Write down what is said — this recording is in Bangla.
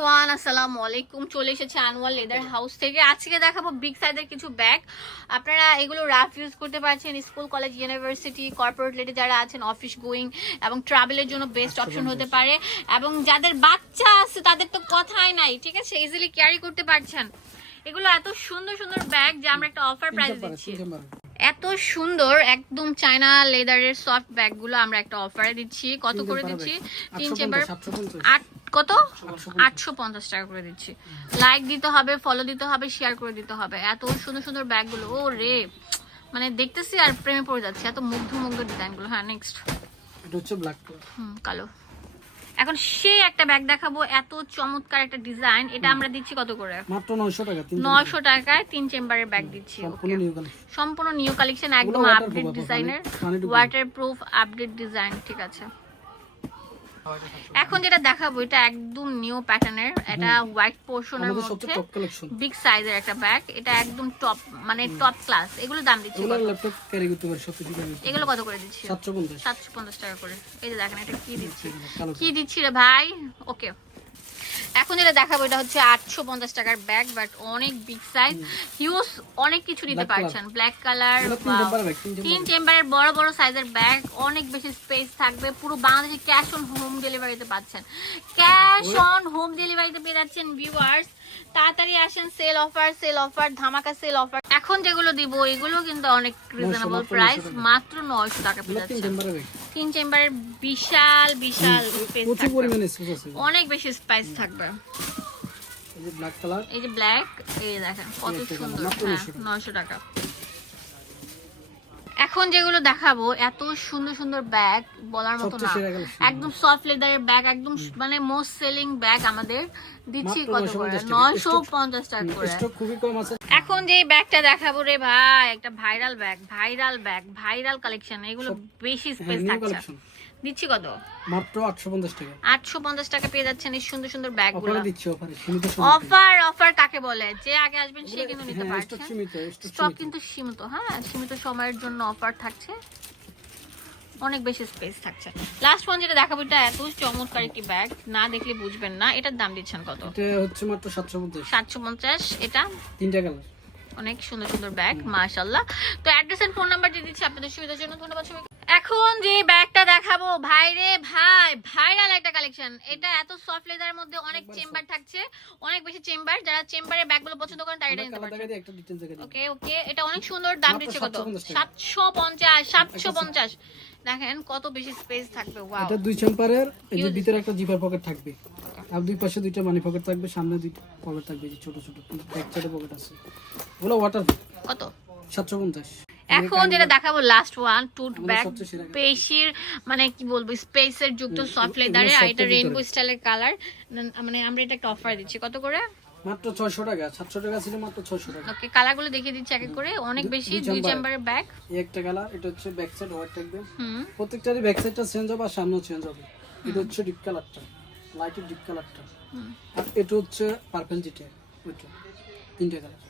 এভরিওয়ান আসসালামু আলাইকুম। চলে এসেছে আনোয়ার লেদার হাউস থেকে। আজকে দেখাবো বিগ সাইজের কিছু ব্যাগ আপনারা এগুলো রাফ ইউজ করতে পারছেন। স্কুল কলেজ ইউনিভার্সিটি কর্পোরেট লেটে যারা আছেন অফিস গোয়িং এবং ট্রাভেলের জন্য বেস্ট অপশন হতে পারে। এবং যাদের বাচ্চা আছে তাদের তো কথাই নাই ঠিক আছে? ইজিলি ক্যারি করতে পারছেন। এগুলো এত সুন্দর সুন্দর ব্যাগ যে আমরা একটা অফার প্রাইস দিচ্ছি। এত সুন্দর একদম চায়না লেদারের সফট ব্যাগগুলো আমরা একটা অফারে দিচ্ছি। কত করে দিচ্ছি? তিন চেম্বার আট কত? আটশো পঞ্চাশ। টাকা করে দিচ্ছি। লাইক দিতে হবে ফলো দিতে হবে শেয়ার করে দিতে হবে। এত সুন্দর সুন্দর ব্যাগগুলো ও রে। মানে দেখতেছি আর প্রেমে পড়ে যাচ্ছে এত মুগ্ধ মুগ্ধ ডিজাইনগুলো হ্যাঁ নেক্সট এটা হচ্ছে ব্ল্যাক কালো। এখন সে একটা ব্যাগ দেখাবো এত চমৎকার একটা ডিজাইন এটা আমরা দিচ্ছি কত করে? মাত্র 900 টাকা তিন নয়শো টাকায় তিন চেম্বারের ব্যাগ দিচ্ছি সম্পূর্ণ নিউ কালেকশন একদম আপডেট ডিজাইনের পানি- পানি ওয়াটার প্রুফ আপডেট ডিজাইন ঠিক আছে। এখন যেটা দেখাবো এটা একদম নিউ প্যাটার্নের এটা হোয়াইট পোর্শনের মধ্যে বিগ সাইজের একটা ব্যাগ এটা একদম টপ মানে টপ ক্লাস এগুলো দাম দিচ্ছি এগুলো কত? ল্যাপটপ ক্যারি করতে পারে সব কিছু এগুলো কত করে দিচ্ছি? 750 সাতশো পঞ্চাশ টাকা করে। এই যে দেখেন এটা কি দিচ্ছি? কি দিচ্ছি রে ভাই? ওকে এখন যেটা দেখাবো এটা হচ্ছে আটশো পঞ্চাশ টাকার ব্যাগ বাট অনেক বিগ সাইজ হিউজ অনেক কিছু নিতে পারছেন। ব্ল্যাক কালার তিন চেম্বারের বড় বড় সাইজের ব্যাগ অনেক বেশি স্পেস থাকবে। পুরো বাংলাদেশে ক্যাশ অন হোম ডেলিভারিতে পাচ্ছেন। ক্যাশ অন হোম ডেলিভারিতে পেয়ে যাচ্ছেন ভিউয়ার্স তাড়াতাড়ি আসেন সেল অফার সেল অফার ধামাকা সেল অফার এখন যেগুলো দিব এগুলো কিন্তু অনেক রিজনেবল প্রাইস মাত্র নয়শো টাকা পেয়ে যাচ্ছেন। চেম্বার তিন চেম্বারের বিশাল বিশাল প্রচুর পরিমাণে অনেক বেশি স্পাইস থাকবে। এই যে ব্ল্যাক কালার এই যে ব্ল্যাক এই দেখেন কত সুন্দর। হ্যাঁ 900 টাকা। এখন যেগুলো দেখাবো এত সুন্দর সুন্দর ব্যাগ বলার মতো না। একদম সফট লেদারের ব্যাগ একদম মানে মোস্ট সেলিং ব্যাগ আমাদের দিচ্ছি কত করে? 950 টাকা। নয়শো পঞ্চাশ টাকা করে। খুবই কম আছে। এখন যে ব্যাগটা দেখাবো রে ভাই একটা viral bag viral bag viral collection এগুলো বেশি স্পেস হ্যাঁ, থাকছে। দিচ্ছি কত? মাত্র 850 টাকা। আটশো পঞ্চাশ টাকা পেয়ে যাচ্ছেন এই সুন্দর সুন্দর ব্যাগগুলো অফারে দিচ্ছি অফারে সীমিত অফার অফার কাকে বলে? যে আগে আসবেন সে কিন্তু নিতে হ্যাঁ স্টক পারছেন কিন্তু সীমিত হ্যাঁ সীমিত সময়ের জন্য অফার থাকছে। অনেক বেশি স্পেস থাকছে। লাস্ট ওয়ান যেটা দেখাবো এটা এত চমৎকার একটি ব্যাগ না দেখলে বুঝবেন না। এটার দাম দিচ্ছেন কত? এটা হচ্ছে মাত্র 750 সাতশো পঞ্চাশ এটা? তিনটা কালার অনেক সুন্দর সুন্দর ব্যাগ মাশাল্লাহ তো অ্যাড্রেস এন্ড ফোন নাম্বার দিয়ে দিচ্ছি আপনাদের সুবিধার জন্য। ধন্যবাদ সবাইকে। এখন যে ব্যাগটা দেখাবো ভাই রে ভাই ভাইরাল একটা কালেকশন এটা এত সফট লেদারের মধ্যে অনেক চেম্বার থাকছে অনেক বেশি চেম্বার যারা চেম্বারের ব্যাগগুলো পছন্দ করেন তারা এটা নিতে ওকে ওকে এটা অনেক সুন্দর দাম দিচ্ছে কত? 750 টাকা। সাতশো পঞ্চাশ সাতশো পঞ্চাশ। দেখেন কত বেশি স্পেস থাকবে ওয়াও এটা দুই চেম্বারের এই যে ভিতরে একটা জিপার পকেট থাকবে। আর দুই পাশে দুইটা মানি পকেট থাকবে সামনে দুইটা পকেট থাকবে যে ছোট ছোট ব্যাক সাইডে পকেট আছে। ওগুলো ওয়াটার কত? সাতশো পঞ্চাশ। এখন যেটা দেখাবো লাস্ট ওয়ান টুট ব্যাগ পেশির মানে কি বলব স্পেসের যুক্ত সফট লেদারে আর এটা রেইনবো স্টাইলের কালার মানে আমরা এটা একটা অফার দিচ্ছি। কত করে? মাত্র ছয়শো টাকা সাতশো টাকা ছিল মাত্র ছয়শো টাকা। ওকে কালারগুলো দেখিয়ে দিচ্ছি এক এক করে। অনেক বেশি দুই। চেম্বারের ব্যাগ একটা কালার এটা হচ্ছে ব্যাক সাইড হোয়াইট থাকবে। হুম। প্রত্যেকটারই ব্যাক সাইডটা চেঞ্জ হবে আর সামনেও চেঞ্জ হবে। এটা হচ্ছে ডিপ কালারটা লাইটের ডিপ কালারটা হুম। আর এটা হচ্ছে পার্পেল যেটা ওইটা তিনটে কালার